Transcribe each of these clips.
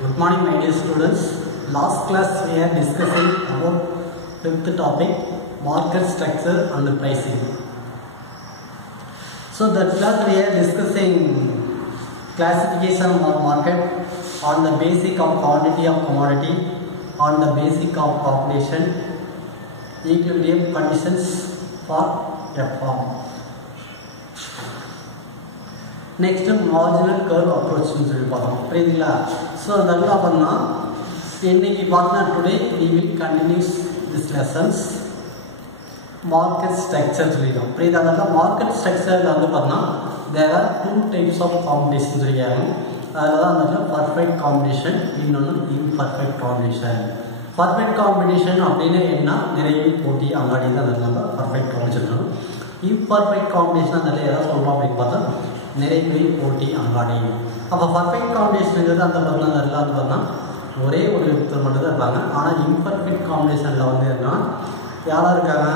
Good morning, my dear students. Last class we are discussing about fifth topic, market structure and pricing. So that class we are discussing classification of market on the basic of quantity of commodity, on the basic of population, equilibrium conditions for a firm. Next, marginal curve approach. So, today we will continue this lessons. Market structure. Market structure, there are two types of combinations. Perfect combination and imperfect combination. Perfect combination is perfect combination. Imperfect combination நிறைய போட்டி அங்காடி. அப்போ perfect combination அந்த பக்கம் எல்லாம் பார்த்தா ஒரே ஒரு இடத்துல மட்டும் தான் இருப்பாங்க. ஆனால் இம்பர்ஃபெக்ட் காம்பினேஷனில் வந்து என்ன யாராக இருக்காங்க,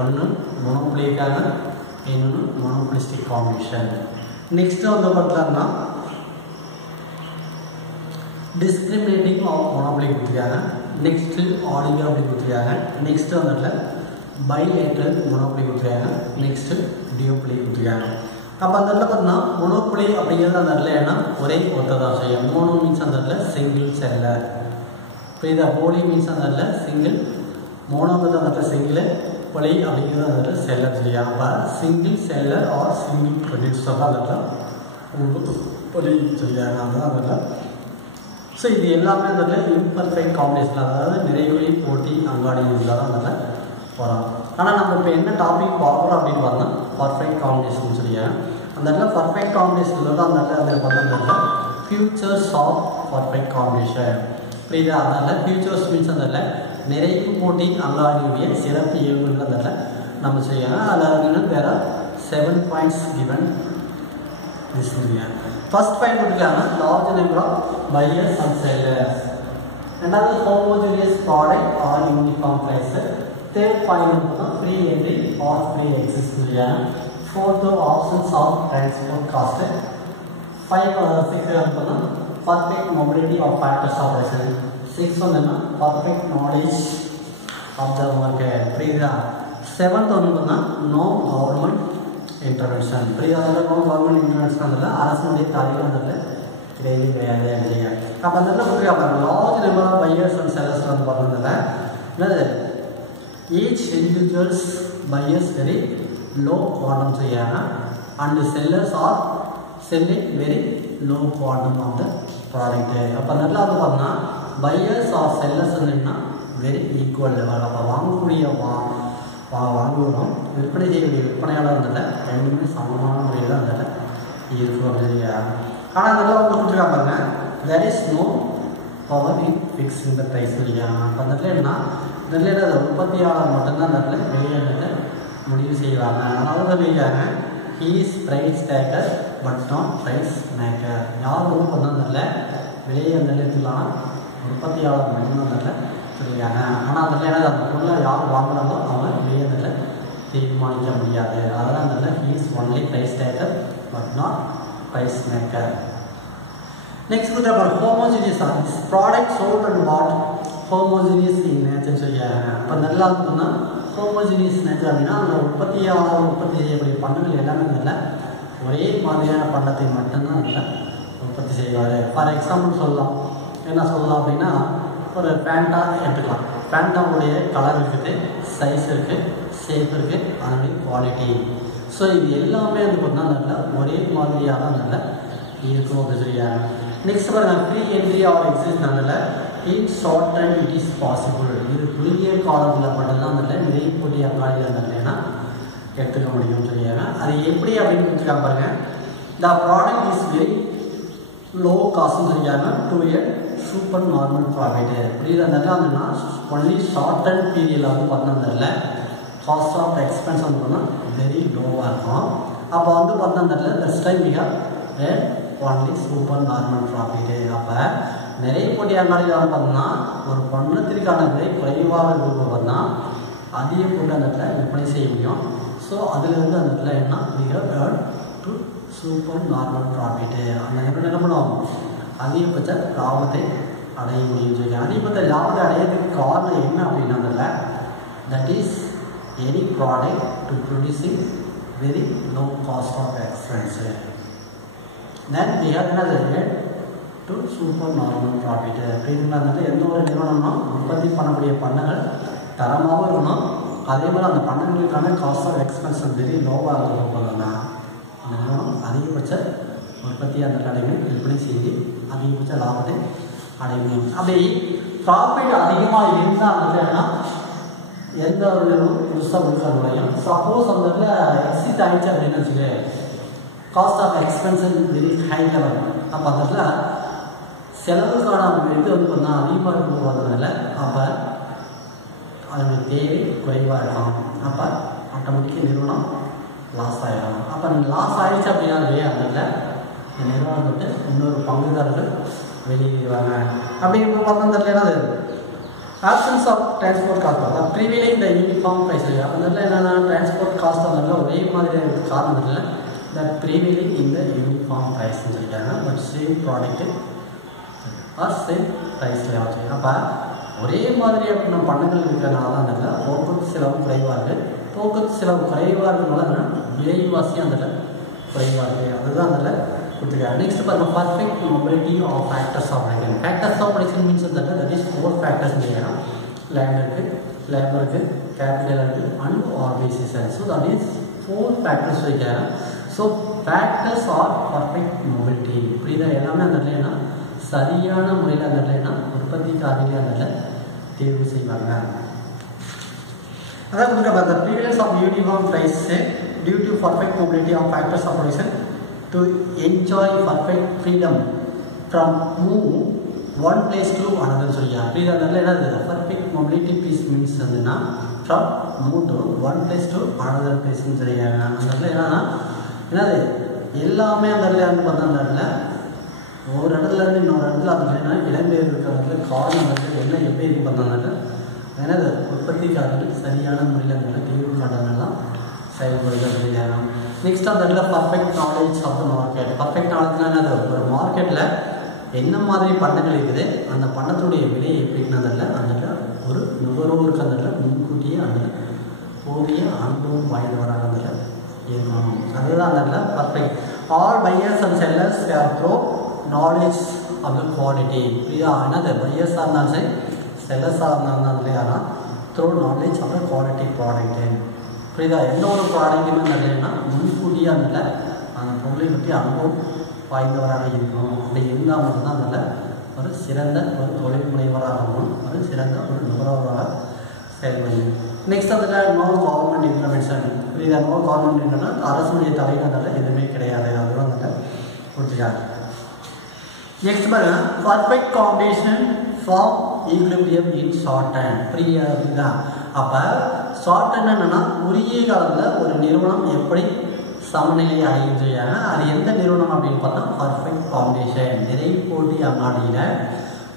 ஒன்று மொனோப்ளி இருக்காங்க, இன்னொன்று மொனோப்ளிஸ்டிக் காம்பினேஷன். நெக்ஸ்ட்டு வந்து பார்த்தோம்னா டிஸ்கிரிமினேட்டிங் ஆஃப் மொனோப்ளி கொடுத்துருக்காங்க. நெக்ஸ்ட்டு ஆலிகாப்ளி கொடுத்துருக்காங்க. நெக்ஸ்ட்டு வந்துட்டு பைலேட்ரல் மொனோப்ளி கொடுத்துருக்காங்க. நெக்ஸ்ட்டு டியோப்ளி கொடுத்துருக்காங்க. அப்போ அந்த இடத்துல பார்த்தீங்கன்னா மொனோப்ளி அப்படிங்கிறது அந்த இடத்துல ஏன்னா ஒரே ஒத்ததான் செய்யும். மோனோ மீன்ஸ் அந்த இடத்துல சிங்கிள் செல்லர். இப்போ இதை போலி மீன்ஸ் அந்த இடத்துல சிங்கிள், மோனோங்கிறது அந்த இடத்துல சிங்கிள், பொலி அப்படிங்கிறது அந்த இடத்துல செல்லர் செய்யும். அப்போ single seller or single producer தான் அந்த இடத்துல பொலி சொல்லியாங்க. அதுதான் அந்த இடத்துல. ஸோ இது எல்லாமே அந்த இடத்துல இம்பர்ஃபெக்ட் காம்பினேஷன், அதாவது நிறைய போட்டி அங்காடி இதில் தான் அந்த இடத்துல போகிறோம். ஆனால் நம்ம இப்போ என்ன டாபிக் பார்க்குறோம் அப்படின்னு பார்த்தோம்னா பர்ஃபெக்ட் காம்பினேஷன் சொல்லியாங்க. அந்த இடத்துல பர்ஃபெக்ட் காம்பினேஷனில் தான் அந்த இடத்துல பார்த்தோம்னா ஃபியூச்சர்ஸ் ஆஃப் பர்ஃபெக்ட் காம்பினேஷன். புரியுதா? அதனால் ஃபியூச்சர்ஸ் மீன்ஸ் அந்த இடத்துல நிறைய போட்டி அங்காடியுடைய சிறப்பு இயல்புகள் அந்த இடத்துல நம்ம செய்யலாம். அதில் வேறு 7 points given this year. First point கொடுத்துருக்காங்க large number of buyers and sellers. ரெண்டாவது homogeneous product or uniform price. Third point is free entry or free access. Fourth, options of transport cost. 5, 6 perfect mobility of factors of resident. 6 perfect knowledge of the market. 7th no government intervention. No government intervention அரசுடைய தலைவர்கள் கிடையவே கிடையாது. அப்போ அந்த large number of buyers and sellers வந்து பார்த்ததுல each individuals buyers very low quantum செய்யாங்க and sellers are selling very low quantum of the product. அப்போ நல்லா அது பார்த்தா buyers or sellers என்ன very equal level. அப்போ வாங்கக்கூடிய வாங்குவோம் விற்பனை செய்யக்கூடிய விற்பனையாளர் வந்து ரெண்டுமே சமமான முறையில் அந்த இருக்கும் அப்படின்னு. ஆனால் அதெல்லாம் வந்து கொடுத்துருக்கா பாருங்க, there is no power in fixing the price சொல்லியாங்க. அப்போ அந்த இடத்துல என்ன இதில் உற்பத்தியாளர் மட்டும்தான் அந்த இடத்துல வெளியே முடிவு செய்வாங்க. அதனால தான் வெளியாங்க he is price taker but not price maker. யார் வந்து பண்ணதில்ல வெளியே அந்த நிலையத்துலாம் உற்பத்தியாளர் மட்டும்தான் அந்த இடத்துல சொல்லியாங்க. ஆனால் அதில் என்ன அந்த பொருளை யார் வாங்குறாங்களோ அவங்க வெளியே அந்த தீர்மானிக்க முடியாது. அதனால் அந்த இடத்துல he is only price taker but not price maker. Next கொடுத்த ஹோமோஜினியஸ் ஆர்டிஸ் product sold and what homogeneous in nature சொல்லியாங்க. இப்போ நல்லா இருக்குன்னா ஹோமோஜினியஸ் நேச்சர் அப்படின்னா அந்த உற்பத்தியாளர் உற்பத்தி செய்யக்கூடிய பண்டங்கள் எல்லாமே நல்லா ஒரே மாதிரியான பண்டத்தை மட்டும்தான் நல்லா உற்பத்தி செய்வார். ஃபார் எக்ஸாம்பிள் சொல்லலாம், என்ன சொல்லலாம் அப்படின்னா ஒரு பேண்டா எடுத்துக்கலாம். பேண்டாவுடைய கலர் இருக்குது, சைஸ் இருக்குது, ஷேப் இருக்குது, அதனுடைய குவாலிட்டி. ஸோ இது எல்லாமே வந்து பார்த்தீங்கன்னா நல்லா ஒரே மாதிரியாக நல்லா இருக்கும் அப்படின்னு சொல்லியாங்க. நெக்ஸ்ட் பாருங்க ஃப்ரீ என்ட்ரி ஆர் எக்ஸிஸ்ட்னால in short time it is possible. இது குறுகிய காலத்தில் மட்டும்தான் அந்த நிறைய போட்டி அங்காடியில் இருந்தேன்னா எடுத்துக்க முடியும்னு சொல்லியாங்க. அது எப்படி அப்படின்னு கொடுத்துருக்காங்க பாருங்க. The product is very low காஸ்ட்னு சொல்லியாங்க to a super normal profit. புரியுது? அந்த இடத்துல ஒன்லி ஷார்ட் டைம் பீரியடில் வந்து பார்த்தோம்னா காஸ்ட் ஆஃப் எக்ஸ்பென்ஸ் வந்து பார்த்தோம்னா வெரி லோவாக இருக்கும். அப்போ வந்து பார்த்தோம்னா தட்ஸ் டைம் மிக ஒன்லி சூப்பர் நார்மல் ப்ராஃபிட். அப்போ நிறைய போட்டி அங்காடியில் வந்து பார்த்தோம்னா ஒரு பண்டத்திற்கான விலை குறைவாக இருப்பதுனா அதிக போட்டு அந்த இடத்துல விற்பனை செய்ய முடியும். ஸோ அதிலிருந்து அந்த இடத்துல என்ன மிக டு சூப்பர் நார்மல் ப்ராஃபிட்டு. அந்த என்ன பண்ணுவோம் அதிகபட்ச லாபத்தை அடைய முடியும்னு சொல்லியிருக்காங்க. அதே போல் லாபத்தை அடையிறதுக்கு காரணம் என்ன அப்படின்னால that is any product to producing very low cost of expense. Then we have another to super normal profit. அப்படின்றது எந்த ஒரு நிறுவனம்னா உற்பத்தி பண்ணக்கூடிய பண்டங்கள் தரமாகவும் இருக்கணும், அதே போல் அந்த பண்டங்களுக்கான காஸ்ட் ஆஃப் எக்ஸ்பென்ஸ் வெரி லோவாக இருக்கணும்னா அந்த நிறுவனம் அதிகபட்ச உற்பத்தி அந்த கடைகள் விற்பனை செய்து அதிகபட்ச லாபத்தை அடைய முடியும். அப்படி ப்ராஃபிட் அதிகமாக இருந்தால் வந்துன்னா எந்த ஒரு நிறுவனம் புதுசாக கொடுக்க முடியும். சப்போஸ் அந்த இடத்துல எக்ஸிட் ஆகிடுச்சு அப்படின்னு வச்சுக்க cost of expenses very high level, அப்போ அந்த இடத்துல செலவுக்கான இது வந்து பார்த்தா அதிகமாக இருக்கும் போகிறதுனால அப்போ அதனுடைய தேவை குறைவாக இருக்கும். அப்போ ஆட்டோமேட்டிக்காக நிறுவனம் லாஸ் ஆகிடும். அப்போ லாஸ் ஆகிடுச்சு அப்படின்னா இல்லையா அந்த இடத்துல இந்த நிறுவனம் விட்டு இன்னொரு பங்குதாரர்கள் வெளியேறுவாங்க. அப்படி இப்போ பார்த்தா அந்த இடத்துல என்னது ஆப்ஷன்ஸ் ஆஃப் டிரான்ஸ்போர்ட் காஸ்ட் அதான் ப்ரீவியலி இந்த யூனிஃபார்ம் ப்ரைஸ் அந்த இடத்துல என்னென்னா டிரான்ஸ்போர்ட் காஸ்ட் அந்த ஒரே மாதிரி காரணம் இல்லை that prevailing in the uniform price ன்னு சொல்லிட்டாங்க. But same product R same ப்ரைஸில் வச்சு அப்போ ஒரே மாதிரி அப்படின்னா பண்டங்கள் இருக்கிறனால தான் அந்த போக்குவரத்து செலவு குறைவாக இருக்குது. போக்குவரத்து செலவு குறைவாக இருக்கிறதுனால விலைவாசி அந்த குறைவாக இருக்குது. அதுதான் அதில் கொடுத்துருக்காங்க. நெக்ஸ்ட் பாருங்கள் perfect mobility of factors of production. Factors of production means that is 4 factors இல்லையா, லேண்ட் இருக்குது, லேபர் இருக்குது, கேபிட்டல் இருக்குது and organisation. So that is 4 factors வைக்கிறாங்க. So factors are perfect mobility புரியுதா, எல்லாமே அந்த இல்லைன்னா சரியான முறையில் அந்த இல்லைன்னா உற்பத்தி காரணிகள் அந்த தேர்வு செய்வாங்க. அதான் கொடுக்குற அந்த previous of uniform price due to perfect mobility of factors of production to enjoy perfect freedom from move one place to another சொல்லியா புரியுது. அதனால என்னது பர்ஃபெக்ட் மொபிலிட்டி பீஸ் மீன்ஸ் வந்துன்னா from move to one place to another பிளேஸ்ன்னு சொல்லியாங்க. அதனால என்னன்னா என்னது எல்லாமே அந்த இடத்துல வந்து பார்த்தா அந்த இடத்துல ஒரு இடத்துலேருந்து இன்னொரு இடத்துல அந்த இல்லைன்னா இடம்பெயர் இருக்கிறதுல காரணம் வந்து என்ன எப்படி இருக்கு பார்த்தா என்னது உற்பத்திக்காரர்கள் சரியான முறையில் அந்த தீர்வு காரணங்கள்லாம் செயல்படுறது இல்லையா. நெக்ஸ்ட் அந்த இடத்துல perfect knowledge of the market. Perfect நாலேஜ்னா என்னது ஒரு மார்க்கெட்டில் என்ன மாதிரி பண்டங்கள் இருக்குது அந்த பண்டத்துடைய விலை எப்படின்னு அந்த இடத்துல ஒரு நுகர்வோருக்கு அந்த இடத்துல முன்கூட்டியே அந்த போதிய அனுபவம் வாய்ந்தவராக அந்த இருக்கணும். அதுதான் அந்த இடத்துல perfect. All buyers and sellers have ப்ரோ நாலேஜ் ஆஃப் த குவாலிட்டி புரியுதா. என்னது பையர்ஸாக இருந்தாலும் சரி செல்லர்ஸாக இருந்தாலும் இல்லையானா thorough knowledge of the quality product புரியுதா. எந்த ஒரு ப்ராடக்ட்டுமே இல்லைன்னா முன்கூட்டியே அந்த பொருளை பற்றி அனுபவம் வாய்ந்தவராக இருக்கணும். அப்படி இருந்தால் மட்டும்தான் அதில் ஒரு சிறந்த ஒரு தொழில் முனைவராகவும் ஒரு சிறந்த ஒரு நுகர்வோராக செயல்படுது. நெக்ஸ்ட் அதில் நோ கவர்மெண்ட் இன்டர்வென்ஷன் புரியுதா. நோ கவர்மெண்ட் இன்டர்னா அரசுடைய தலையிடல எதுவுமே கிடையாது. அதுதான் அதில் கொடுத்துருக்காங்க. நெக்ஸ்ட் பாருங்க perfect competition for equilibrium in short time புரியுதா. அப்போ ஷார்ட் டைம் என்னன்னா குறுகிய காலத்தில் ஒரு நிறுவனம் எப்படி சமநிலை அடையும் செய்யாங்க. அது எந்த நிறுவனம் அப்படின்னு பார்த்தா பர்ஃபெக்ட் காம்படிஷன் நிறை போட்டி அங்காடியில்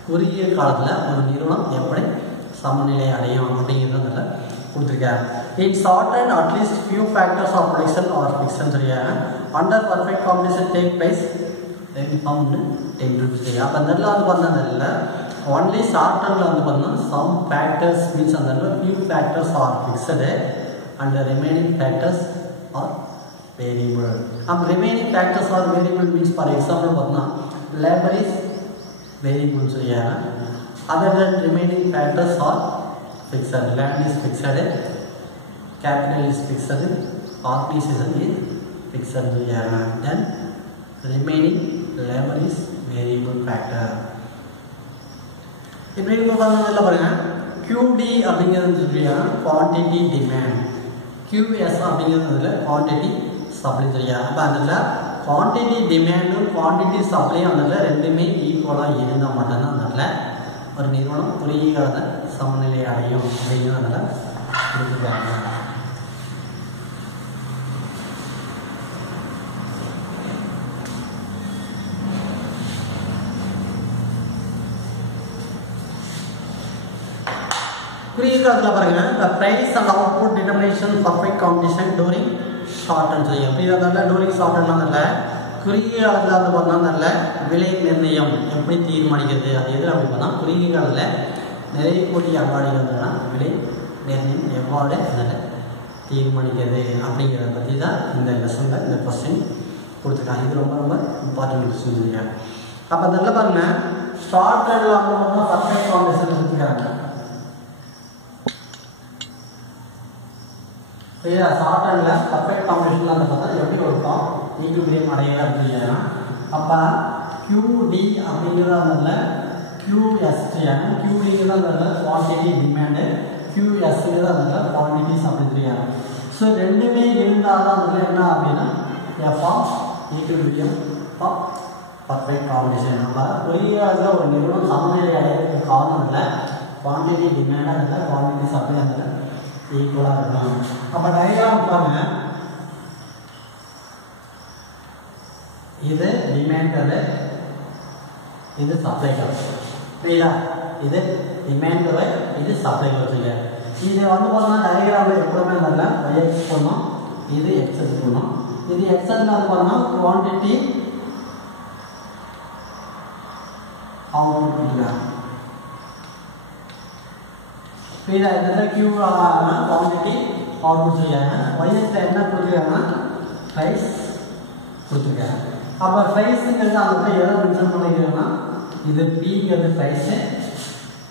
குறுகிய காலத்தில் ஒரு நிறுவனம் எப்படி சமநிலை அடையும் அப்படிங்கிறதுல கொடுத்துருக்காங்க. In short and at least few factors of production are fixed சொல்லியாங்க. Under perfect competition take place pound 10 rupees. அப்போ அந்த இடத்துல வந்து பார்த்தா இல்லை ஒன்லி ஷார்ட் டர்மில் வந்து பார்த்தோம்னா சம் ஃபேக்டர்ஸ் மீன்ஸ் அந்த இடத்துல few factors are fixed and remaining factors are variable. அப்போ remaining factors are variable means for example பார்த்தோம்னா லேபர் இஸ் வேரியபிள் சொல்லியாங்க. Other than remaining factors are fixed. Land is fixed, capital is fixed, organization is fixed. Then remaining labor is variable factor. இப்படி பார்த்தா பாருங்க QD அப்படிங்கிறது சொல்லியா quantity demand, QS அப்படிங்கிறது quantity supply சொல்லியா. அப்போ அந்த குவான்டிட்டி டிமாண்டும் குவான்டிட்டி சப்ளையும் அந்த ரெண்டுமே ஈக்குவலாக இருந்தால் மட்டும்தான் அந்த ஒரு நிறுவனம் குறுகிய கால சமநிலை அடையும் அப்படிங்கிறதுனால கொடுத்துருக்காங்க. குறுகிய காலத்தில் பாருங்க the price and output determination perfect competition during short term சொல்லி அப்படி இருந்தால during short term குறுகிய காலத்தில் வந்து பார்த்தோம்னா நல்ல விலை நிர்ணயம் எப்படி தீர்மானிக்கிறது அது எது அப்படின்னு பார்த்தா குறுகிய காலத்தில் நிறைய கோடி அங்காடிகள்னா விலை நிர்ணயம் எவ்வாறு நல்ல தீர்மானிக்கிறது அப்படிங்கிறத பற்றி தான் இந்த லெசனில் இந்த கொஸ்டின் கொடுத்துருக்காங்க. இது ரொம்ப ரொம்ப இம்பார்ட்டன்ட் கொஸ்டின் சொல்லியிருக்காங்க. அப்போ அதில் பாருங்கள் start and long perfect foundation கொடுத்துருக்காங்க. சரியா? ஷார்ட் அண்டில் பர்ஃபெக்ட் ஃபவுண்டேஷனில் வந்து பார்த்தா எப்படி கொடுப்போம் ஈக்குவிலிபிரியம் அடையலை அப்படின்னா அப்போ QD அப்படிங்கிறதால QST QDங்கிறதால குவான்டிட்டி டிமாண்டு QSங்கிறதால குவான்டிட்டிஸ் அப்படின்னு தெரியாது. ஸோ ரெண்டுமே இருந்தால் தான் அதில் என்ன அப்படின்னா F of equilibrium of perfect foundation. நம்ம பொறியியலில் ஒரு நிறுவனம் சமநிலை அடையிறதுக்கு காரணம் இல்லை குவான்டிட்டி டிமாண்டாக இல்லை குவான்டிட்டி சப்ளை அந்த ஈக்குவலாக இருக்கும். அப்போ டயக்ராம் பாருங்க, இது டிமாண்டரு இது சப்ளை கர்வ். சரிங்களா? இது டிமாண்டரு இது சப்ளை கர்வ். இது வந்து பார்த்தோம்னா டயக்ராமில் எப்பவுமே நல்லா y போடணும், இது x போடணும். இது x வந்து பார்த்தோம்னா குவான்டிட்டி அவுட்புட். புரியுதா? இதில் Q குவான்டிட்டி அவுட்புட் சொல்லியாங்க. ஒய்எஸ்ல என்ன கொடுத்துருக்காங்கன்னா ப்ரைஸ் கொடுத்துருக்காங்க. அப்போ ப்ரைஸுங்கிறது அந்த எதை மென்ஷன் பண்ணிக்கிறோன்னா இது Pங்கிறது ப்ரைஸு,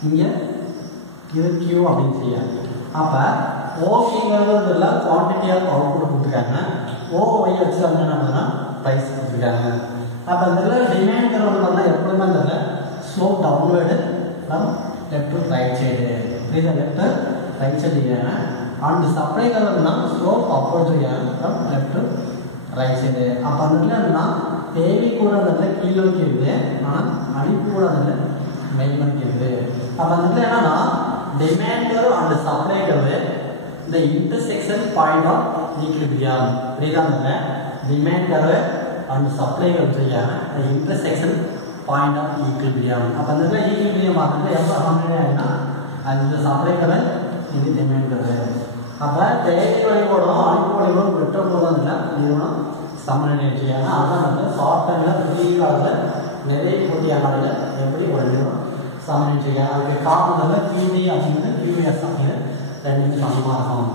இங்கே இது Q அப்படின்னு செய்யாங்க. அப்போ ஓகேங்கிறது இல்லை குவான்டிட்டி ஆஃப் அவுட்புட் கொடுத்துருக்காங்க. OY வச்சு வந்து என்ன பண்ணுறோன்னா ப்ரைஸ் கொடுத்துருக்காங்க. அப்போ இதில் டிமாண்ட்ங்கிறது பார்த்தா எப்பவுமே அந்த slope downward from left to right side. புரியுதா? Left right side and supply கர்வ்னா slope upward from left to right side. அப்போ அந்த என்னன்னா தேவை கூட அந்த கீழே நோக்கி இருக்குது, ஆனால் அழிப்பு கூட அந்த மேல் நோக்கி இருக்குது. அப்போ அந்த என்னன்னா demand curve and supply curve இந்த இன்டர்செக்ஷன் பாயிண்ட் ஆஃப் ஈக்குவிலிபிரியம். புரியுதா? அந்த demand curve and supply curve செய்யாங்க இன்டர்செக்ஷன் பாயிண்ட் ஆஃப் ஈக்குவிலிபிரியம். அப்போ அந்த ஈக்குவிலிபிரியம் பார்த்துட்டு எப்போ சமநிலைனா அந்த சப்ளை கர்வ் இது டிமாண்ட் கர்வ். அப்போ தேவை வழிபடும் அழிப்பு வழிபடும் வெட்ட போதும் இல்லை நிறுவனம் சமநிலை செய்யாங்க. அதான் வந்து ஷார்ட் டைமில் குறுகிய காலத்தில் நிறைய போட்டியாளர்கள் எப்படி ஒரு நிறுவனம் சமநிலை செய்யாங்க. அதுக்கு காரணம் QD அப்படிங்கிறது QS அப்படிங்கிறது ரெண்டுமே சமமாக இருக்கும்.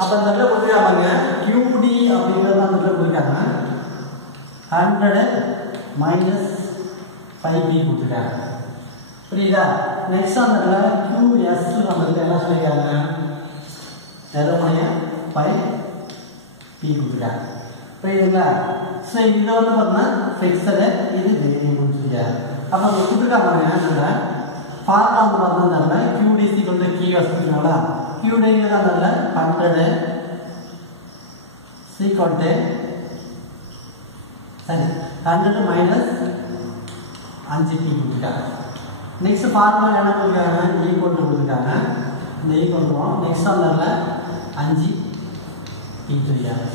அப்போ இந்த இடத்துல கொடுத்துருக்காங்க QD அப்படிங்கிறது அந்த இடத்துல கொடுத்துருக்காங்க 100 மைனஸ் 5P கொடுத்துருக்காங்க. புரியுதா? நெக்ஸ்ட் அந்த இடத்துல QS அந்த என்ன சொல்லியிருக்காங்க எதோடைய 5P கொடுத்துருக்காங்க. புரியுதுங்களா? ஸோ இதை வந்து பார்த்தீங்கன்னா ஃபிக்ஸடு இது வேரியபிள்னு சொல்லியிருக்காங்க. அப்போ அவங்க கொடுத்துருக்காங்க ஃபார்முலா வந்து பார்த்தோம்னா QDC கொண்டு QS கொடுத்துருக்காங்களா QDங்கிறது அந்த 100 சீக்வல்ட்டு சரி 100 மைனஸ் 5P கொடுத்துருக்காங்க. நெக்ஸ்ட் ஃபார்முலா என்ன கொடுத்துருக்காங்க ஈக்குவல் கொடுத்துருக்காங்க. இந்த ஈக்குவல் போகிறோம். நெக்ஸ்ட் அந்த 5P சொல்லியிருக்காங்க.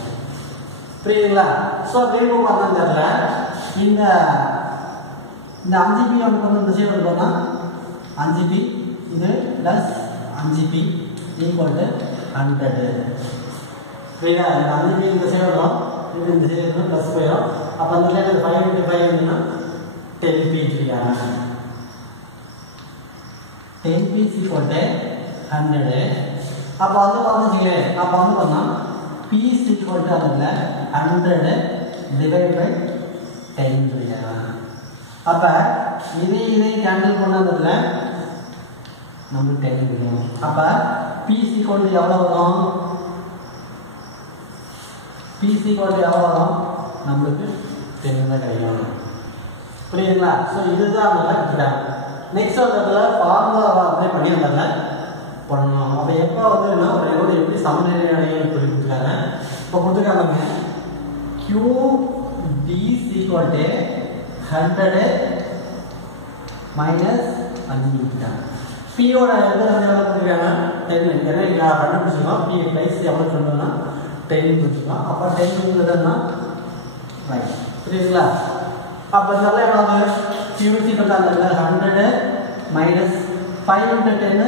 புரியுதுங்களா? ஸோ வேறு பார்த்தா இந்த 5P நமக்கு வந்து இந்த சைடு பார்த்தோம்னா 5P இது ப்ளஸ் 5P ஈக்குவல் டு 100. புரியுதா? இந்த 5P இந்த சைடு வரும், இது இந்த சைடு ப்ளஸ் போயிடும். அப்போ அந்த சைடு 5 × 5 அப்படின்னா 10P சொல்லியிருக்காங்க. 10P equal to 100. அப்போ வந்து பார்த்தீங்களே அப்போ வந்து பார்த்தோம்னா P ஈக்குவல் டு அதில் 100 டிவைட் பை 10 சொல்லியிருக்காங்க. அப்போ இதை கேன்சல் பண்ணதில்ல நம்மளுக்கு 10 கிடைக்கும். அப்போ P ஈக்குவல் டு எவ்வளோ வரும்? P ஈக்குவல் டு எவ்வளோ வரும்? நம்மளுக்கு 10 தான் கிடைக்கும். புரியுதுங்களா? ஸோ இதுதான் நல்லா இருக்கிறாங்க. நெக்ஸ்ட் வந்து ஃபார்முலா அப்ளை பண்ணி அந்த பண்ணணும். அப்போ எப்போ வந்து ஒரு எப்படி சமநிலை அடையும் சொல்லி கொடுத்துருக்காங்க. இப்போ கொடுத்துருக்காங்க QD ஈக்குவல் டு 100 மைனஸ் 5 கொடுத்துருக்காங்க. பியோட எவ்வளோ கொடுத்துருக்காங்க 10. ஏன்னா இங்கே கண்டுபிடிச்சிருக்கோம் பி ப்ரைஸ் எவ்வளோ சொன்னோம்னா 10 கொடுத்துருக்கோம். அப்போ 10ங்கிறதுனா ரைட். புரியுதுங்களா? அப்போ இதெல்லாம் எவ்வளோ QC அந்த 100 மைனஸ் 5 × 10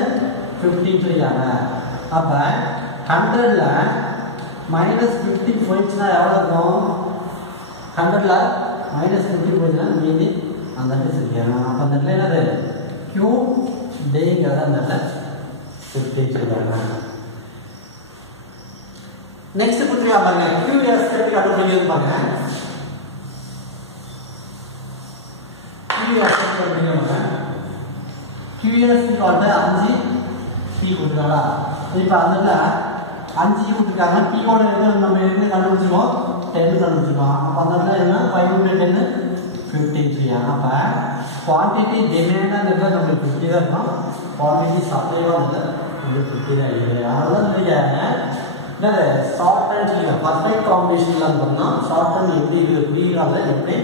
15 சொல்லியிருக்காங்க. அப்போ 100ல் மைனஸ் 50 போயிடுச்சுன்னா எவ்வளோ இருக்கும்? 100 இடத்துல -50 போச்சுன்னா மீதி அந்த இடத்துல சொல்லியாங்க. அப்போ அந்த இடத்துல என்னது Q டேங்கிறத அந்த இடத்துல 50 சொல்லுவாங்க. நெக்ஸ்ட் கொடுத்துருக்கா பாருங்க QS எப்படி கண்டுபிடிக்கிறது பாருங்க. QS கண்டுபிடிக்கிறாங்க. QS க்கு 5 P கொடுத்துருக்காங்களா. இப்போ அந்த 5 கொடுத்துருக்காங்க. P ஓட நம்ம என்ன கண்டுபிடிச்சிருக்கோம் 10 கண்டுபிடிச்சிருக்கோம். அப்போ அந்த இடத்துல என்ன 5 × 10 15 செய்யலாம். அப்போ குவான்டிட்டி டிமாண்டாக நம்மளுக்கு 50 தான் இருக்கும். குவான்டிட்டி சப்ளைவாக வந்து உங்களுக்கு 50 தான் இருக்குது. அதனால நீங்கள் என்னது ஷார்ட் அண்ட் நீங்கள் பர்ஃபெக்ட் காம்பினேஷனில் இருந்தோம்னா ஷார்ட் அண்ட் எப்படி இருக்குது புரியாத எப்படி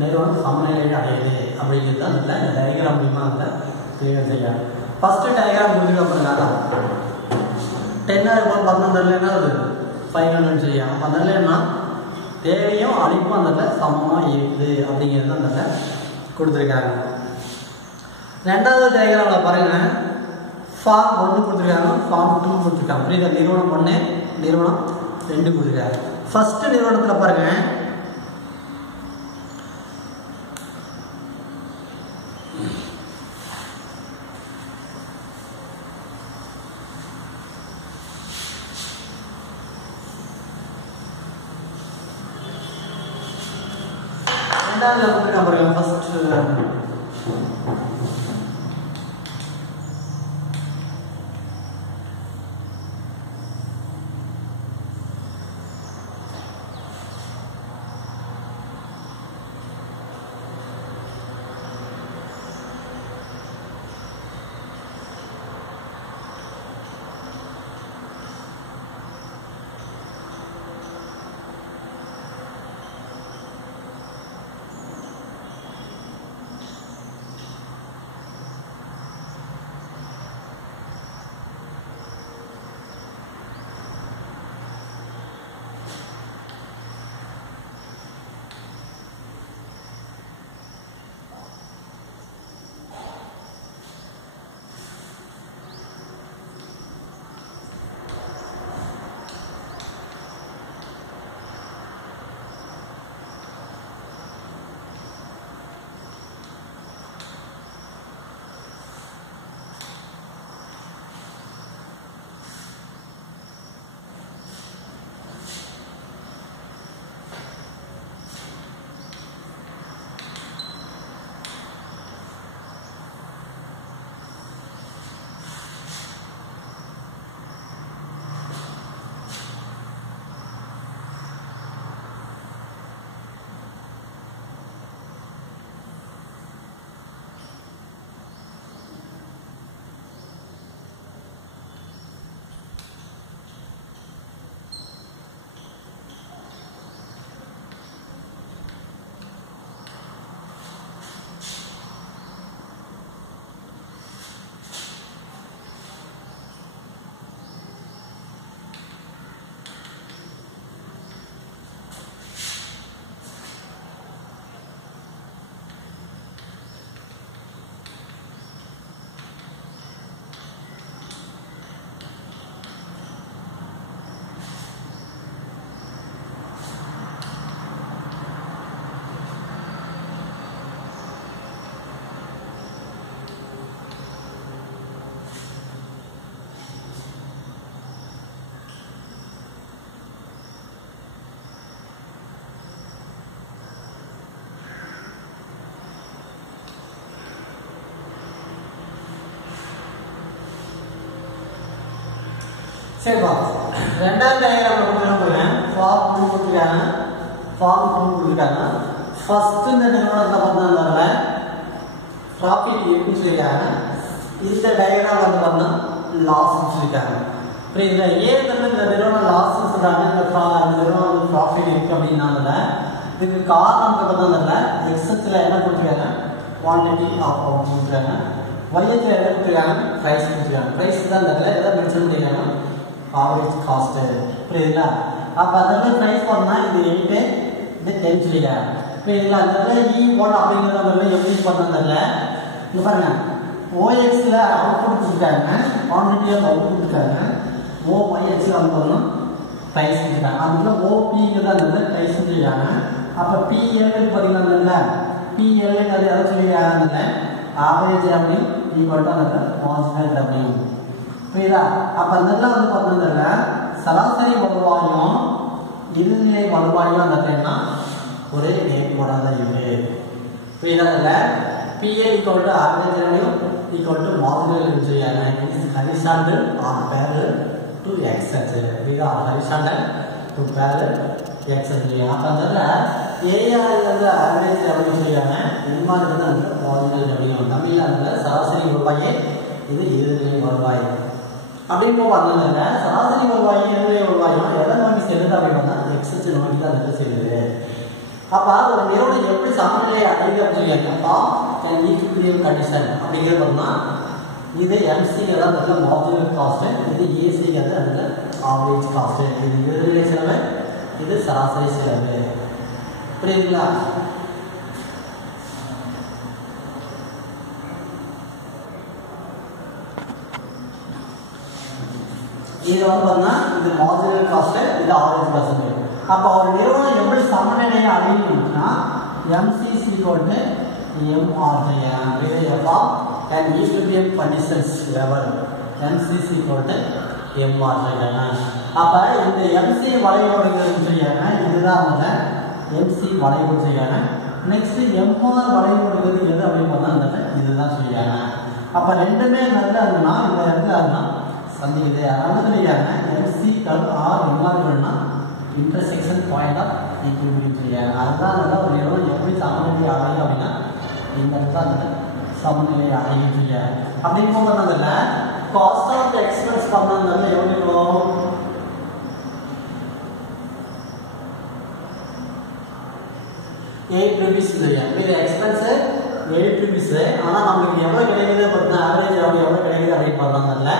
நிறுவனம் சமநிலையை அடையுது அப்படிங்கிறது தான் இந்த டயக்ராம் மூலிமா அந்த கிளியர் செய்யலாம். ஃபஸ்ட்டு டயக்ராம் கொடுத்துருக்க அப்புறம் 10 இருக்கும் 11 என்ன வருது 500 செய்யலாம். அப்போ அதனால என்ன தேவையும் அழிப்பும் அந்த சமமாக இருக்குது அப்படிங்கிறது அந்த கொடுத்துருக்காங்க. ரெண்டாவது டயக்ராமில் பாருங்கள் ஃபார்ம் 1 கொடுத்துருக்காங்க, ஃபார்ம் 2 கொடுத்துருக்காங்க. புரியுதா? நிறுவனம் 1 நிறுவனம் 2 கொடுத்துருக்காங்க. ஃபஸ்ட்டு நிறுவனத்தில் பாருங்கள் ரெண்டாவது கொடுத்துருக்காங்க பாருங்க. ஃபஸ்ட்டு சரிப்பா. ரெண்டாவது டயக்ராம் கொடுத்துருக்காங்க. ஃபார்ம் 2 கொடுத்துருக்காங்க, ஃபார்ம் 2 கொடுத்துருக்காங்க. ஃபர்ஸ்ட் இந்த நிறுவனத்தில் பார்த்தா ப்ராஃபிட் இருக்குன்னு சொல்லியிருக்காங்க. இந்த டயக்ராம் வந்து பார்த்தா லாஸ் சொல்லியிருக்காங்க. புரியுதுங்களா? ஏன் இந்த நிறுவனம் லாஸ் சொல்கிறாங்க, இந்த நிறுவனம் வந்து ப்ராஃபிட் இருக்குது அப்படின்னால இதுக்கு காரணம் பார்த்தா எக்ஸத்தில் என்ன கொடுத்துருக்காங்க குவான்டிட்டி ஆஃப் அவுட் கொடுத்துருக்காங்க. ஒய்யத்தில் என்ன கொடுத்துருக்காங்க ப்ரைஸ் கொடுத்துருக்காங்க. ப்ரைஸ் தான் இந்த எதை மென்ஷன் பண்ணியிருக்காங்க ஆவரேஜ் காஸ்ட்டு. புரியுதுங்களா? அப்போ அதில் ப்ரைஸ் பண்ணால் இது 8 இது 10 சொல்லியிருக்காங்க. புரியுதுங்களா? அந்த E1 அப்படிங்கிறத எப்படி பண்ணதில்ல இங்கே பாருங்கள். OXல அவுட்புட் கொடுத்துருக்காங்க, குவான்டிட்டி ஆஃப் அவுட்புட் கொடுத்துருக்காங்க. OYXல வந்து ப்ரைஸ் கொடுத்துருக்காங்க. அதில் OPங்கிறத அந்த ப்ரைஸ் சொல்லியிருக்காங்க. அப்போ பிஎல் பார்த்தீங்கன்னா பிஎல் அது எதை சொல்லியிருக்காங்க ஆவரேஜ் ரெவன்யூ ஈக்குவல் டு அந்த மார்ஜினல் ரெவன்யூ புரியுதா அப்போ அதெல்லாம் வந்து பார்த்தீங்கன்னா சராசரி வருவாயும் இறுதிநிலை வருவாயும் அந்த ஒரே நேர்கோடாக தான் இருக்கு புரியுதா இல்லை PL equal to average revenue equal to marginal சொல்லியாங்க horizontal or parallel to axis புரியுதா ஹரிசாண்டல் டு பேரல் எக்ஸஸ் சொல்லியாங்க அப்போ அதனால் ஏஆர் வந்து ஆவரேஜ் ரெவன்யூ சொல்லியாங்க எம்ஆர் வந்து அந்த மார்ஜினல் ரெவன்யூ தமிழில் அந்த சராசரி வருவாயே இது இறுதிநிலை வருவாய் அப்படின்னு பார்த்தீங்கன்னா சராசரி வருவாய் இறுதிநிலை வருவாயும் எதை நோக்கி செல்லுது அப்படின்னு எக்ஸஸ் நோக்கி தான் அது செல்லுது அப்போ ஒரு நிறுவனம் எப்படி சமநிலை அடையுது அப்படின்னு சொல்லியிருக்கப்பா கேன் ஈக்குவிலிபிரியம் கண்டிஷன் அப்படிங்கிறது இது எம்சிங்கிறது அந்த மார்ஜினல் காஸ்ட்டு இது ஏசிங்கிறது அந்த ஆவரேஜ் காஸ்ட்டு இது இறுதிநிலை செலவு இது சராசரி செலவு புரியுதுங்களா இது வந்து பார்த்தீங்கன்னா இது மார்ஜினல் காஸ்ட்டு இது ஆவரேஜ் காஸ்ட்டு அப்போ ஒரு நிறுவனம் எப்படி சமநிலையை அடையணும்னா எம்சிசி கொண்டு MRGM and equilibrium conditions level MC கொண்டு எம்ஆர்ஜிஎம் அப்போ இந்த எம்சி வளைவுங்கிறது சொல்லியாங்க இதுதான் அந்த எம்சி வளைவு செய்யாங்க நெக்ஸ்ட் எம்ஆர் வளைவுங்கிறது எது அப்படின்னு பார்த்தா இதுதான் சொல்லியாங்க அப்போ ரெண்டுமே நல்லா இருந்ததுன்னா இந்த இடத்துல இருந்தால் சந்திக்குது அதனால சொல்லியாங்க எம்சி ஆர் எம்ஆர்னா இன்டர்செக்ஷன் பாயிண்ட் ஆஃப் ஈக்குவிலிபிரியம் சொல்லியாங்க அதுதான் நல்லா ஒரு நிறுவனம் எப்படி சமநிலை அடையும் அப்படின்னா இந்த இடத்துல அந்த சமநிலை அடையும் சொல்லியாங்க அப்படின்னு போகிறதுனால காஸ்ட் ஆஃப் எக்ஸ்பென்ஸ் பண்ணதுனால எவ்வளோ இருக்கும் 8 rupees சொல்லியாங்க இது எக்ஸ்பென்ஸ் 8 rupees ஆனால் நம்மளுக்கு எவ்வளோ கிடைக்குது பார்த்தீங்கன்னா ஆவரேஜ் எவ்வளோ கிடைக்குது அப்படின்னு பார்த்தாங்கல்ல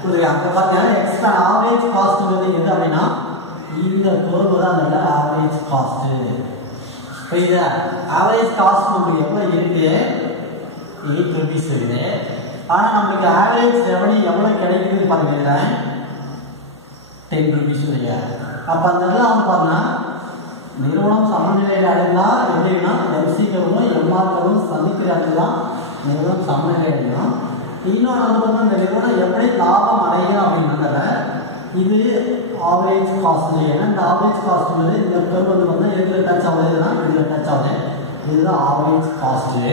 புரியுது அங்கே பார்த்தீங்கன்னா ஆவரேஜ் காஸ்ட் வந்து எது அப்படின்னா இந்த கோர்வு தான் நல்ல ஆவரேஜ் காஸ்ட்டு புரியுதா ஆவரேஜ் காஸ்ட் நம்மளுக்கு எவ்வளோ இருக்குது 8 rupees இருக்குது ஆனால் நம்மளுக்கு ஆவரேஜ் ரெவன்யூ எவ்வளோ கிடைக்குதுன்னு பாருங்க 10 rupees இல்லையா அப்போ அந்த இதெல்லாம் வந்து பார்த்தீங்கன்னா நிறுவனம் சமநிலையில் அடைந்தால் எப்படின்னா எம்சிக்கவும் எம்ஆர்க்கவும் சந்திக்கிற அடைதான் நிறுவனம் சமநிலை அடையும் இன்னொன்று வந்து பார்த்தீங்கன்னா இந்த நிறுவனம் எப்படி லாபம் அடையும் அப்படின்னால இது ஆவரேஜ் காஸ்ட் ஏன்னா இந்த ஆவரேஜ் காஸ்ட் வந்து இந்த பேர் வந்து பார்த்தீங்கன்னா எதில் டச் ஆகுதுன்னா இதில் டச் ஆகுது இதுதான் ஆவரேஜ் காஸ்ட்டு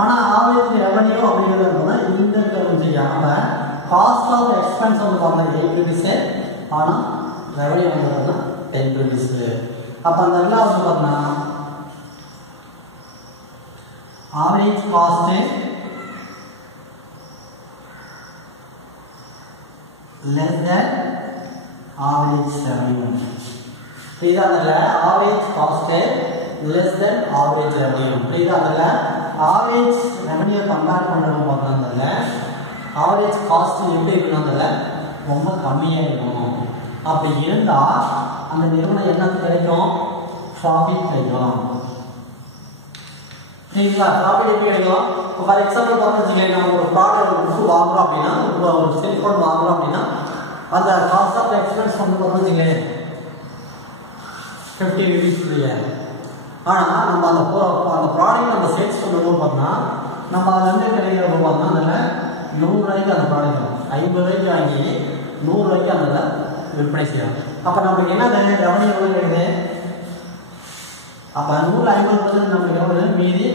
ஆனால் ஆவரேஜ் ரெவன்யூ அப்படிங்கிறது பார்த்தீங்கன்னா இந்த பேர் செய்யாமல் காஸ்ட் ஆஃப் எக்ஸ்பென்ஸ் வந்து பார்த்தீங்கன்னா 8 rupees ஆனால் ரெவன்யூ வந்து பார்த்தீங்கன்னா 10 rupees அப்போ அந்த எல்லாம் வந்து பார்த்தீங்கன்னா average cost less than average revenue புரியுதா அதில் average cost less than average revenue புரியுதா அதில் ஆவரேஜ் ரெவன்யூ கம்பேர் பண்ணுறோம் பார்த்தோம்ல ஆவரேஜ் காஸ்ட் எப்படி இருக்கணும்ல ரொம்ப கம்மியாக இருக்கணும் அப்படி இருந்தால் அந்த நிறுவனம் என்ன கிடைக்கும் ப்ராஃபிட் கிடைக்கும் சரிங்களா ப்ராஃபிட் எப்படி கிடைக்கும் இப்போ ஃபார் எக்ஸாம்பிள் பார்த்தீங்கன்னா நம்ம ஒரு ப்ராடக்ட் புக்கு வாங்குறோம் அப்படின்னா ஒரு செல்ஃபோன் வாங்குறோம் அப்படின்னா அந்த காஸ்ட் ஆஃப் எக்ஸ்பென்ஸ் வந்து பார்த்தீங்களே 50 rupees இல்லையா ஆனால் நம்ம அந்த ப்ராடக்ட் நம்ம சேல்ஸ் பண்ணும்போது பார்த்தோம்னா நம்ம அதுலேருந்து கிடைக்கிறப்ப பார்த்தோம்னா அதில் 100 ரூபாய்க்கு அந்த ப்ராடக்ட் 50 ரூபாய்க்கு வாங்கி 100 ரூபாய்க்கு அந்த விற்பனை செய்யலாம் அப்போ நம்மளுக்கு என்ன ரெவன்யூ எவ்வளோ கிடைக்குது அப்போ 150% நம்மளுக்கு எவ்வளோ மீதி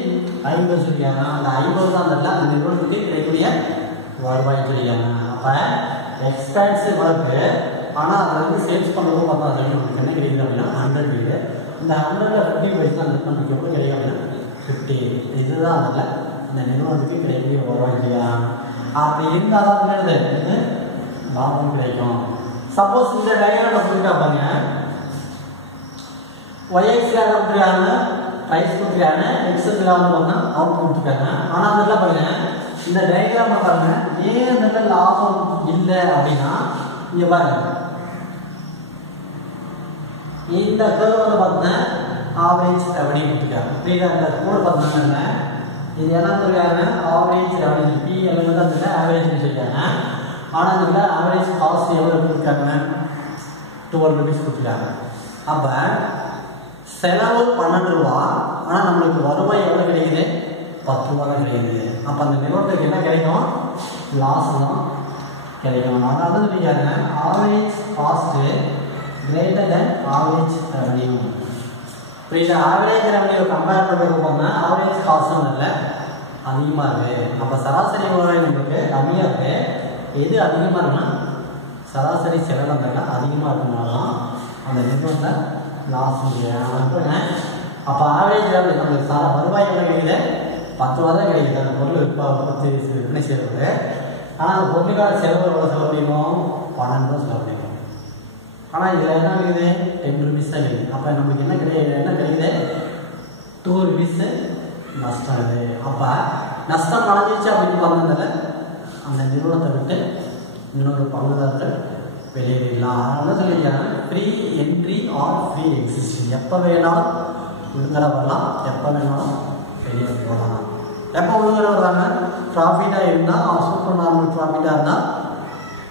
50 சொல்லியாங்க அந்த 50 தான் அந்த நிறுவனத்துக்கு கிடைக்கக்கூடிய வருவாய் சொல்லியாங்க அப்போ எக்ஸ்பென்சிவ் ஒர்க்கு ஆனால் அதை வந்து சேல்ஸ் பண்ணுறதும் பார்த்தா அது நம்மளுக்கு என்ன கிடைக்குது அப்படின்னா 100 இருக்குது இந்த 100ல் 50 பைசா நம்மளுக்கு எவ்வளோ கிடைக்கும் அப்படின்னா 50 இதுதான் அதில் இந்த நிறுவனத்துக்கு கிடைக்கக்கூடிய வருவாய் இல்லையா அப்படி இருந்தால் தான் என்னது லாபம் கிடைக்கும் சப்போஸ் இந்த டயக்ராம் கொடுத்துட்டா பாருங்க ஒய்எக்ஸில் கொடுத்துருக்காங்க ப்ரைஸ் கொடுத்துருக்காங்க எக்ஸில் வந்து பார்த்தீங்கன்னா அவுட் கொடுத்துருக்காங்க ஆனால் அதெல்லாம் பாருங்க இந்த டயக்ராம் பாருங்க ஏன் அந்த லாபம் இல்லை அப்படின்னா இங்கே பாருங்க இந்த கர்வ் வந்து பார்த்தீங்கன்னா ஆவரேஜ் ரெவன்யூ கொடுத்துருக்காங்க புரியுதா இந்த கூட பார்த்தீங்கன்னா இது என்ன சொல்லிருக்காங்க ஆவரேஜ் ரெவன்யூ பிஎல் வந்து அந்த ஆவரேஜ் சொல்லியிருக்காங்க ஆனால் இதில் ஆவரேஜ் காஸ்ட் எவ்வளோ கொடுத்துருக்காங்க 12 rupees கொடுத்துருக்காங்க அப்போ செலவு 12 ரூபா, ஆனால் நம்மளுக்கு வருவாய் எவ்வளோ கிடைக்குது? 10 ரூபா தான் கிடைக்குது. அப்போ அந்த நிறுவனத்துக்கு என்ன கிடைக்கும்? லாஸ் தான் கிடைக்கும். அதனால தான் சொல்லிக்காருங்க, average cost greater than average revenue. புரியுது? ஆவரேஜ் ரெவன்யூ கம்பேர் பண்ணுறது போங்க, ஆவரேஜ் காஸ்ட்டும் இல்லை அதிகமாக இருக்குது. அப்போ சராசரி வருவாய் நம்மளுக்கு கம்மியாக இருக்குது. எது அதிகமாக இருக்குன்னா சராசரி செலவு இருந்தாக்கா அதிகமாக இருக்கனால தான் அந்த நிறுவனத்தை லாஸ் பண்ணுறேன். அப்போ ஆவரேஜ் நம்மளுக்கு வருவாய் எவ்வளோ கிடைக்குது? 10 ரூபா தான் கிடைக்குது அந்த பொருள் விற்பனை செய்கிறது. ஆனால் அந்த பொருளுக்கான செலவு எவ்வளோ செலவு பண்ணிக்கும்? 12 ரூபா செலவு பண்ணிக்கும். ஆனால் இதில் என்ன கிடைக்குது? 10 ருபீஸ் தான் கிடைக்குது. அப்போ நம்மளுக்கு என்ன கிடைக்குது? 2 ருபீஸ் நஷ்டம் இது. அப்போ நஷ்டம் அடைஞ்சிச்சு அப்படின்னு பார்த்ததில்ல, அந்த நிறுவனத்தை விட்டு இன்னொரு பங்குதாரர்கள் வெளியேறிடலாம். அதனால சொல்லிக்கிறாங்க, free entry or free existing. எப்போ வேணாலும் உள்கட வரலாம், எப்போ வேணாலும் வெளியே போகலாம். எப்போ உள்கட வர்றாங்க? ப்ராஃபிட்டாக இருந்தால், சூப்பர் நார்மல் ப்ராஃபிட்டாக இருந்தால்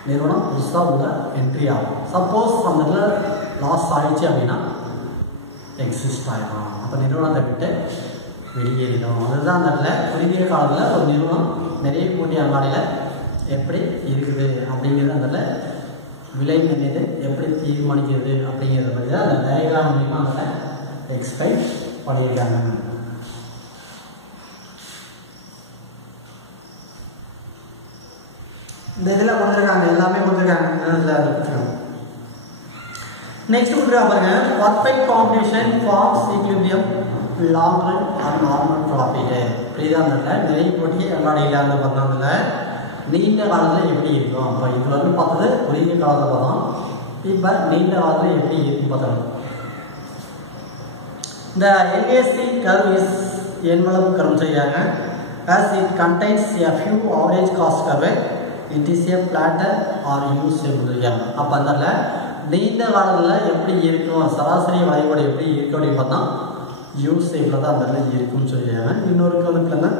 நிறுவனம் புதுசாக உள்ள என்ட்ரி ஆகும். சப்போஸ் அந்த லாஸ் ஆகிடுச்சு அப்படின்னா எக்ஸிஸ்ட் ஆகிடும். அப்போ நிறுவனத்தை விட்டு வெளியேறிடும். அதுதான் அந்த குறுகிய காலத்தில் ஒரு நிறுவனம் நிறைய போட்டி அங்காடியில் எப்படி இருக்குது அப்படிங்கிறது, அந்த விலை நிர்ணயத்தை எப்படி தீர்மானிக்கிறது அப்படிங்கிறத பற்றி தான் அந்த டயக்ராம் மூலிமா அதில் எக்ஸ்பிளைன் பண்ணியிருக்காங்க. இந்த இதில் கொடுத்துருக்காங்க, எல்லாமே கொடுத்துருக்காங்க. நெக்ஸ்ட் கொடுத்துருக்காங்க பாருங்க, perfect competition forms equilibrium long run or normal profit. இப்படிதான் அந்த நிறைய போட்டி அங்காடியில் அந்த பண்ணாங்கல்ல, நீண்ட காலத்தில் எப்படி இருக்கும்? அப்போ இது வந்து பார்த்தது குறுகிய காலத்தில் பார்த்தோம். இப்போ நீண்ட காலத்தில் எப்படி இருக்குன்னு பார்த்தோம். இந்த LAC curve is envelope curve செய்யாங்க. As it contains a few average cost curve, it is a flatter or U-shaped செய்யாங்க. அப்போ அந்த நீண்ட காலத்தில் எப்படி இருக்கும், சராசரி வளைவோடு எப்படி இருக்கும் அப்படின்னு பார்த்தா U-shaped தான் அந்த இருக்குன்னு சொல்லியாங்க. இன்னொரு கணக்கில்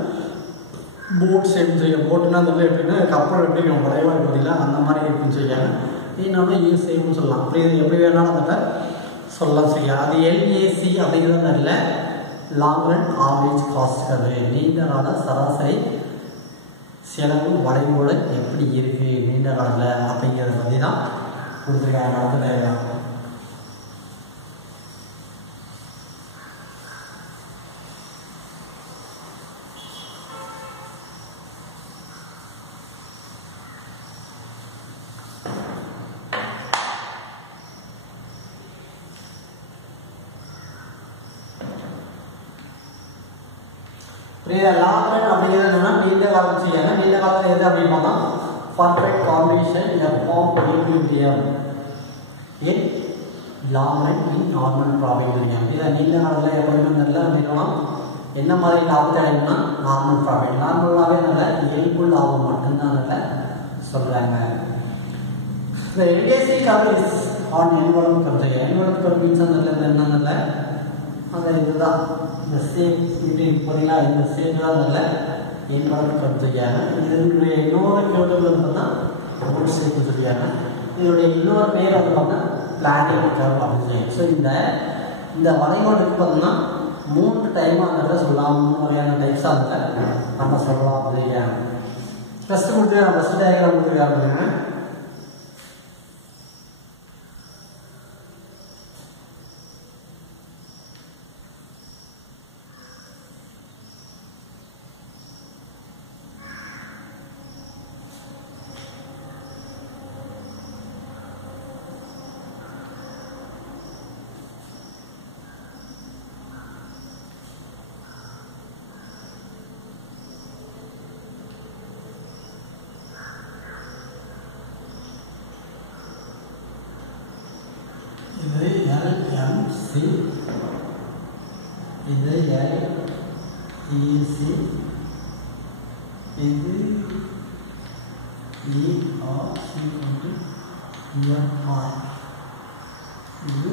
போட் ஷேப் செய்யும். போட்டுனா அந்த எப்படின்னா கப்பல் எப்படி வளைவாக பார்த்தீங்களா அந்த மாதிரி இருக்குன்னு சொல்லியாங்க. இன்னொன்று U-shaped சொல்லலாம். அப்படி எப்படி வேணாலும் அந்த சொல்லலாம் செய்ய. அது LAC அப்படிங்கிறது இல்லை, long run average cost curve. நீண்ட கால சராசரி செலவு வளைவோடு எப்படி இருக்குது நீண்ட காலத்தில் அப்படிங்கிறத பற்றி தான் கொடுத்துருக்காங்க. அடுத்த லாங் ரன் அப்படிங்கிறது என்னன்னா நீண்ட காலம் செய்யாங்க. நீண்ட காலத்தில் எது அப்படின்னா perfect combination form equilibrium in long run in normal profit. இதை நீண்ட காலத்தில் எப்படின்னு நல்லா அப்படின்னா என்ன மாதிரி லாபத்தை அடையணும்னா நார்மல் ப்ராஃபிட். நார்மலாகவே நல்ல இயல்பு லாபம் மட்டும்தான் நல்ல சொல்கிறாங்க. இந்த LAC curve is on envelope curve. envelope curve means அந்த என்ன நல்ல அந்த இதுதான் இந்த சேம் இப்படி பார்த்தீங்கன்னா இந்த சேம் தான் நல்ல envelope curve சொல்லியாங்க. இதனுடைய இன்னொரு கேள்வி பார்த்தா போட் ஷேப் சொல்லியாங்க. இதனுடைய இன்னொரு பேர் வந்து பார்த்தா பிளானிங் கர்வ் அப்படின்னு சொல்லி. ஸோ இந்த வளைவோடுக்கு பார்த்தோம்னா 3 டைமாக அதில் சொல்லலாம். 3 வகையான டைப்ஸாக அதில் நம்ம சொல்லலாம் அப்படிங்க. ஃபஸ்ட்டு கொடுத்துருக்காங்க, ஃபஸ்ட்டு டயக்ராம் கொடுத்துருக்காங்க. இது LMC, இது LEC, இது ER இது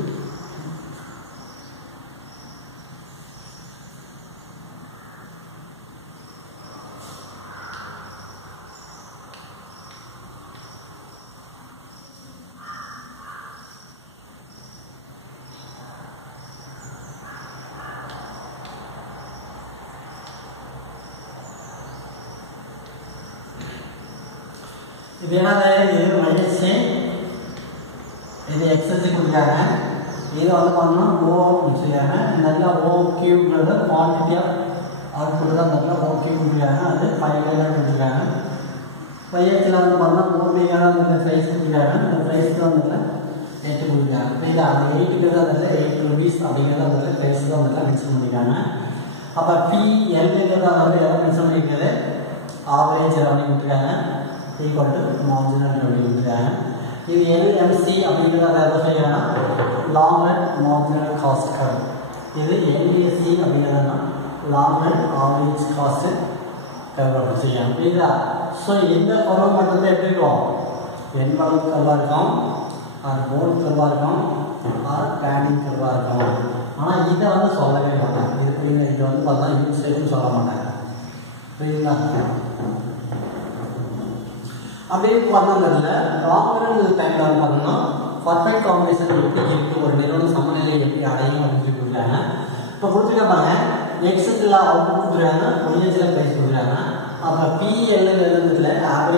இது என்னது இது மைனஸ் இது எக்ஸஸ் கொடுக்குறாங்க இது வந்து பார்த்தோம்னா ஓ வச்சுருக்காங்க நல்லா ஓ கியூப்ங்கிறது குவான்டிட்டி ஆஃப் அவுட்புட் தான் நல்லா ஓ கியூப் கொடுக்குறாங்க அது 5 கொடுத்துருக்காங்க 5 வந்து பார்த்தோம்னா ஓமேகான அந்த ப்ரைஸ் கொடுக்குறாங்க அந்த ப்ரைஸ் தான் வந்து 8 கொடுக்குறாங்க புரியுதா அந்த 8க்கு தான் அதில் 8 rupees அப்படிங்கிறது அதில் ப்ரைஸ் தான் அதில் மென்ஷன் பண்ணியிருக்காங்க அப்போ பிஎல்ங்கிறது அதாவது எதை மென்ஷன் பண்ணியிருக்கிறது ஆவரேஜ் ரெவன்யூ கொடுத்துருக்காங்க ஈக்குவல் டு மார்ஜினல் ரெவன்யூ கொடுத்துருக்காங்க இது எல்எம்சி அப்படிங்கிறத எதை செய்யறாங்கன்னா long run marginal cost curve இது எல்ஏசி அப்படிங்கிறதுனா long run average cost curve அப்படி செய்யலாம் புரியுதா ஸோ இந்த கர்வ் மட்டும் எப்படி இருக்கும் என்வலப் கர்வாக இருக்கும் ஆர் போல் கர்வாக இருக்கும் ஆர் பேனிங் கர்வாக இருக்கும் ஆனால் இதை வந்து சொல்லவே மாட்டாங்க இது புரியுதா இது வந்து பார்த்தா இன்சைட்னு சொல்ல மாட்டாங்க புரியுங்களா அப்படியே பார்த்தோம்ல லாங் ரன் டைமில் வந்து பார்த்தோம்னா பர்ஃபெக்ட் காம்பினேஷன் எப்படி இருக்குது ஒரு நிறுவனம் சமநிலை எப்படி அடையும் அப்படின்னு சொல்லி கொடுக்குறாங்க இப்போ கொடுத்துருக்காங்க எக்ஸில் அவுட்புட் கொடுக்குறாங்க ஒய்எஸில் ப்ரைஸ் கொடுக்குறாங்க அப்போ பிஎல்ங்கிறதுல ஆவரேஜ்